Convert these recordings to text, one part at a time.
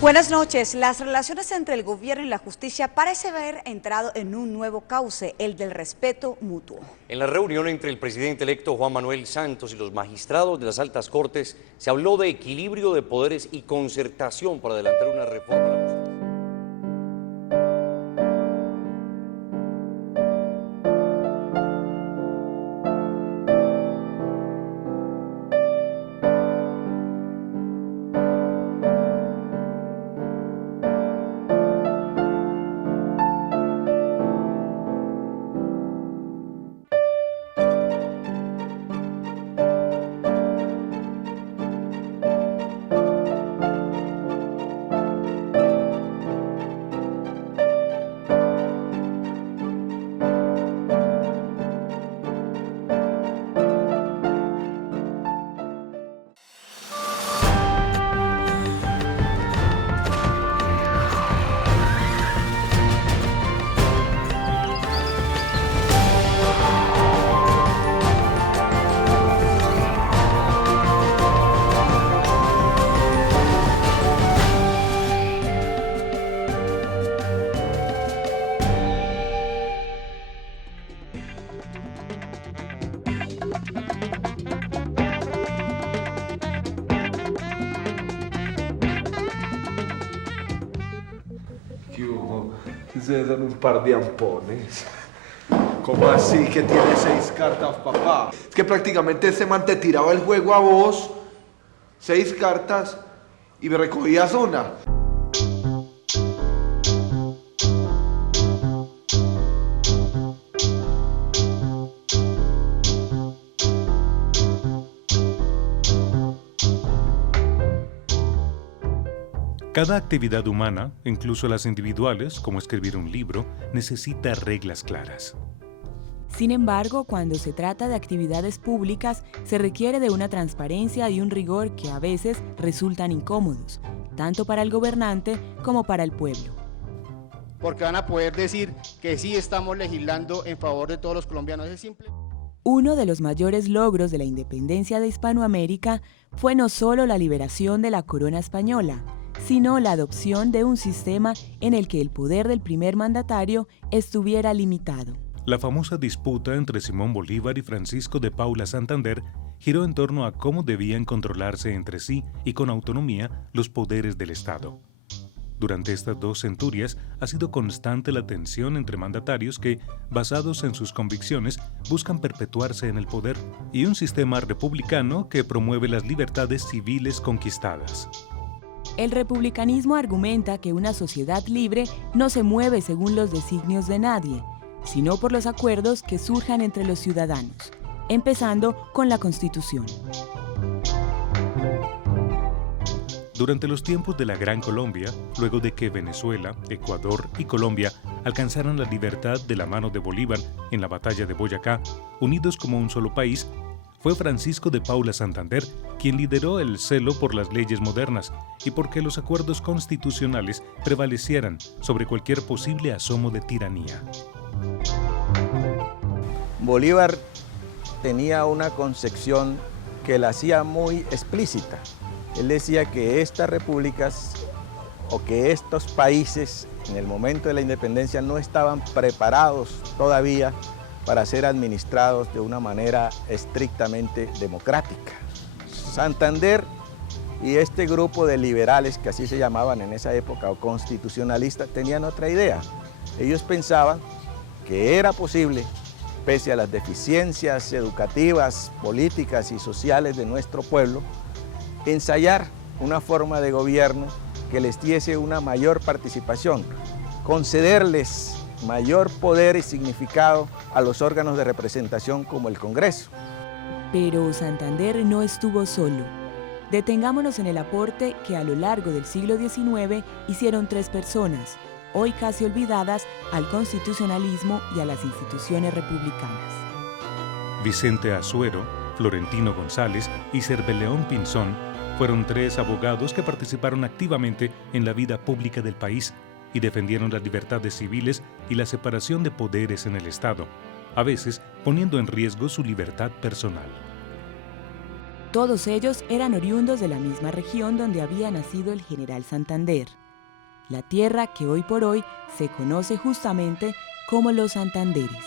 Buenas noches. Las relaciones entre el gobierno y la justicia parece haber entrado en un nuevo cauce, el del respeto mutuo. En la reunión entre el presidente electo Juan Manuel Santos y los magistrados de las altas cortes se habló de equilibrio de poderes y concertación para adelantar una reforma a la justicia. Ustedes son un par de ampones. ¿Cómo así que tiene 6 cartas, papá? Es que prácticamente ese man te tiraba el juego a vos, 6 cartas, y me recogías una. Cada actividad humana, incluso las individuales, como escribir un libro, necesita reglas claras. Sin embargo, cuando se trata de actividades públicas, se requiere de una transparencia y un rigor que a veces resultan incómodos, tanto para el gobernante como para el pueblo. Porque van a poder decir que sí estamos legislando en favor de todos los colombianos, es simple. Uno de los mayores logros de la independencia de Hispanoamérica fue no solo la liberación de la corona española, sino la adopción de un sistema en el que el poder del primer mandatario estuviera limitado. La famosa disputa entre Simón Bolívar y Francisco de Paula Santander giró en torno a cómo debían controlarse entre sí y con autonomía los poderes del Estado. Durante estas 2 centurias ha sido constante la tensión entre mandatarios que, basados en sus convicciones, buscan perpetuarse en el poder, y un sistema republicano que promueve las libertades civiles conquistadas. El republicanismo argumenta que una sociedad libre no se mueve según los designios de nadie, sino por los acuerdos que surjan entre los ciudadanos, empezando con la Constitución. Durante los tiempos de la Gran Colombia, luego de que Venezuela, Ecuador y Colombia alcanzaran la libertad de la mano de Bolívar en la batalla de Boyacá, unidos como un solo país, fue Francisco de Paula Santander quien lideró el celo por las leyes modernas y porque los acuerdos constitucionales prevalecieran sobre cualquier posible asomo de tiranía. Bolívar tenía una concepción que la hacía muy explícita. Él decía que estas repúblicas o que estos países en el momento de la independencia no estaban preparados todavía para ser administrados de una manera estrictamente democrática. Santander y este grupo de liberales, que así se llamaban en esa época, o constitucionalistas, tenían otra idea. Ellos pensaban que era posible, pese a las deficiencias educativas, políticas y sociales de nuestro pueblo, ensayar una forma de gobierno que les diese una mayor participación, concederles mayor poder y significado a los órganos de representación como el Congreso. Pero Santander no estuvo solo. Detengámonos en el aporte que a lo largo del siglo XIX hicieron 3 personas, hoy casi olvidadas, al constitucionalismo y a las instituciones republicanas. Vicente Azuero, Florentino González y Cerveleón Pinzón fueron 3 abogados que participaron activamente en la vida pública del país y defendieron las libertades civiles y la separación de poderes en el Estado, a veces poniendo en riesgo su libertad personal. Todos ellos eran oriundos de la misma región donde había nacido el general Santander, la tierra que hoy por hoy se conoce justamente como los Santanderes.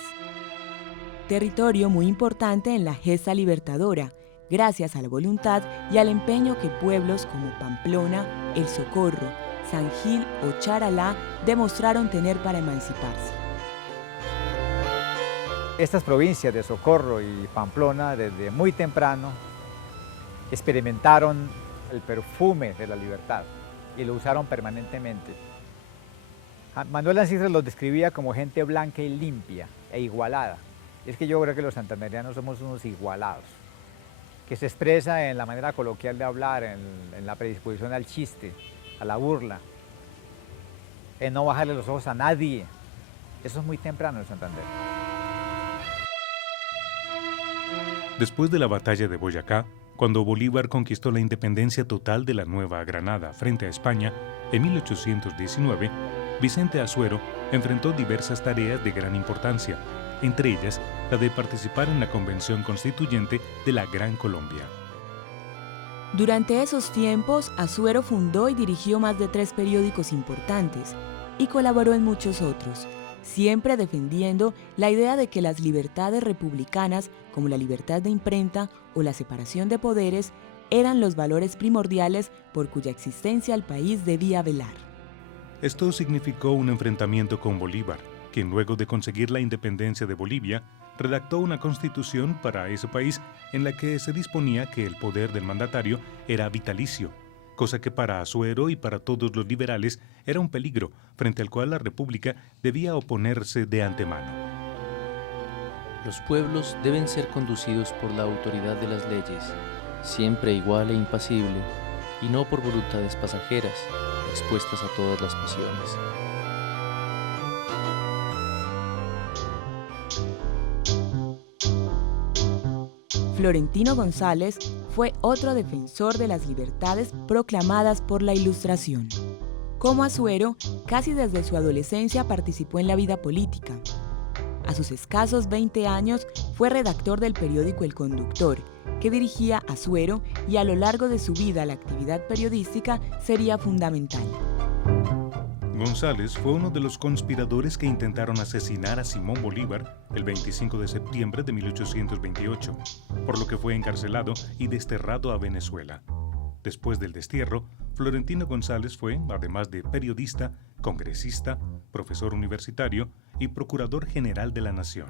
Territorio muy importante en la gesta libertadora, gracias a la voluntad y al empeño que pueblos como Pamplona, El Socorro, San Gil o Charalá demostraron tener para emanciparse. Estas provincias de Socorro y Pamplona desde muy temprano experimentaron el perfume de la libertad y lo usaron permanentemente. Manuel Ancísar los describía como gente blanca y limpia e igualada. Es que yo creo que los santandereanos somos unos igualados, que se expresa en la manera coloquial de hablar, en la predisposición al chiste, a la burla, en no bajarle los ojos a nadie. Eso es muy temprano en Santander. Después de la batalla de Boyacá, cuando Bolívar conquistó la independencia total de la Nueva Granada frente a España, en 1819, Vicente Azuero enfrentó diversas tareas de gran importancia, entre ellas la de participar en la Convención Constituyente de la Gran Colombia. Durante esos tiempos, Azuero fundó y dirigió más de 3 periódicos importantes y colaboró en muchos otros, siempre defendiendo la idea de que las libertades republicanas, como la libertad de imprenta o la separación de poderes, eran los valores primordiales por cuya existencia el país debía velar. Esto significó un enfrentamiento con Bolívar, quien luego de conseguir la independencia de Bolivia, redactó una constitución para ese país en la que se disponía que el poder del mandatario era vitalicio, cosa que para Azuero y para todos los liberales era un peligro frente al cual la República debía oponerse de antemano. Los pueblos deben ser conducidos por la autoridad de las leyes, siempre igual e impasible, y no por voluntades pasajeras, expuestas a todas las pasiones. Florentino González fue otro defensor de las libertades proclamadas por la Ilustración. Como Azuero, casi desde su adolescencia participó en la vida política. A sus escasos 20 años fue redactor del periódico El Conductor, que dirigía Azuero, y a lo largo de su vida la actividad periodística sería fundamental. González fue uno de los conspiradores que intentaron asesinar a Simón Bolívar el 25 de septiembre de 1828, por lo que fue encarcelado y desterrado a Venezuela. Después del destierro, Florentino González fue, además de periodista, congresista, profesor universitario y procurador general de la Nación.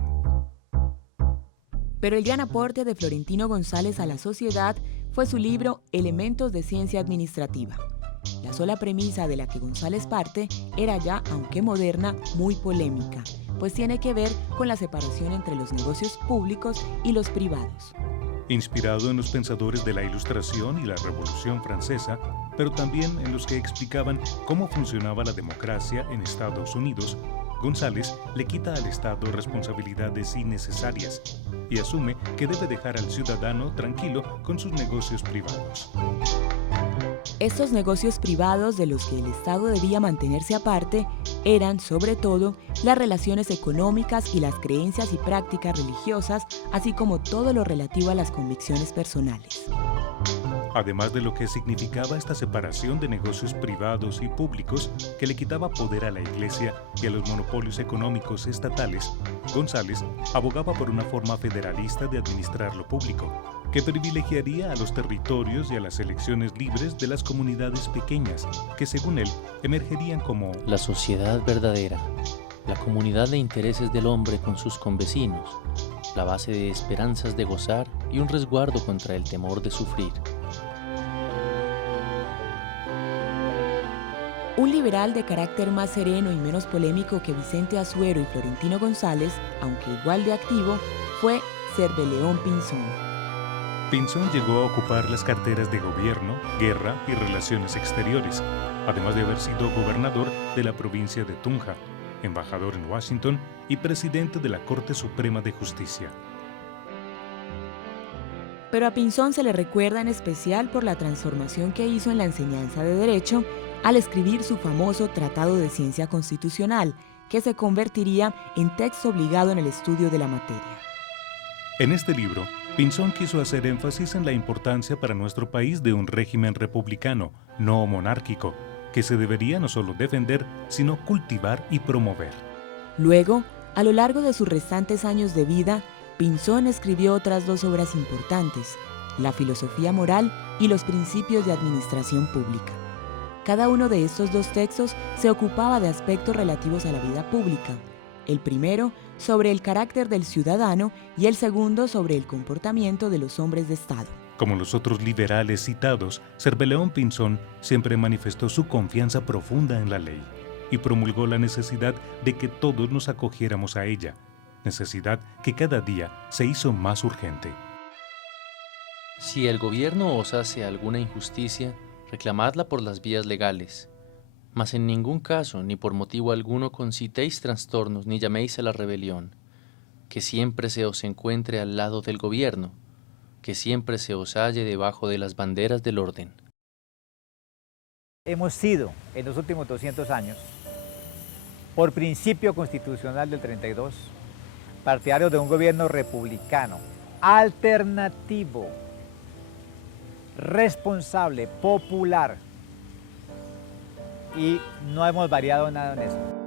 Pero el gran aporte de Florentino González a la sociedad fue su libro Elementos de Ciencia Administrativa. La sola premisa de la que González parte era ya, aunque moderna, muy polémica, pues tiene que ver con la separación entre los negocios públicos y los privados. Inspirado en los pensadores de la Ilustración y la Revolución Francesa, pero también en los que explicaban cómo funcionaba la democracia en Estados Unidos, González le quita al Estado responsabilidades innecesarias y asume que debe dejar al ciudadano tranquilo con sus negocios privados. Estos negocios privados de los que el Estado debía mantenerse aparte eran, sobre todo, las relaciones económicas y las creencias y prácticas religiosas, así como todo lo relativo a las convicciones personales. Además de lo que significaba esta separación de negocios privados y públicos que le quitaba poder a la Iglesia y a los monopolios económicos estatales, González abogaba por una forma federalista de administrar lo público, que privilegiaría a los territorios y a las elecciones libres de las comunidades pequeñas, que según él emergerían como la sociedad verdadera, la comunidad de intereses del hombre con sus convecinos, la base de esperanzas de gozar y un resguardo contra el temor de sufrir. Un liberal de carácter más sereno y menos polémico que Vicente Azuero y Florentino González, aunque igual de activo, fue Cerveleón Pinzón. Pinzón llegó a ocupar las carteras de Gobierno, Guerra y Relaciones Exteriores, además de haber sido gobernador de la provincia de Tunja, embajador en Washington y presidente de la Corte Suprema de Justicia. Pero a Pinzón se le recuerda en especial por la transformación que hizo en la enseñanza de Derecho al escribir su famoso Tratado de Ciencia Constitucional, que se convertiría en texto obligado en el estudio de la materia. En este libro, Pinzón quiso hacer énfasis en la importancia para nuestro país de un régimen republicano, no monárquico, que se debería no solo defender, sino cultivar y promover. Luego, a lo largo de sus restantes años de vida, Pinzón escribió otras 2 obras importantes, La filosofía moral y Los principios de administración pública. Cada uno de estos 2 textos se ocupaba de aspectos relativos a la vida pública. El primero sobre el carácter del ciudadano y el segundo sobre el comportamiento de los hombres de Estado. Como los otros liberales citados, Cerveleón Pinzón siempre manifestó su confianza profunda en la ley y promulgó la necesidad de que todos nos acogiéramos a ella, necesidad que cada día se hizo más urgente. Si el gobierno os hace alguna injusticia, reclamadla por las vías legales, mas en ningún caso ni por motivo alguno concitéis trastornos ni llaméis a la rebelión, que siempre se os encuentre al lado del gobierno, que siempre se os halle debajo de las banderas del orden. Hemos sido, en los últimos 200 años, por principio constitucional del 32, partidarios de un gobierno republicano, alternativo, responsable, popular, y no hemos variado nada en eso.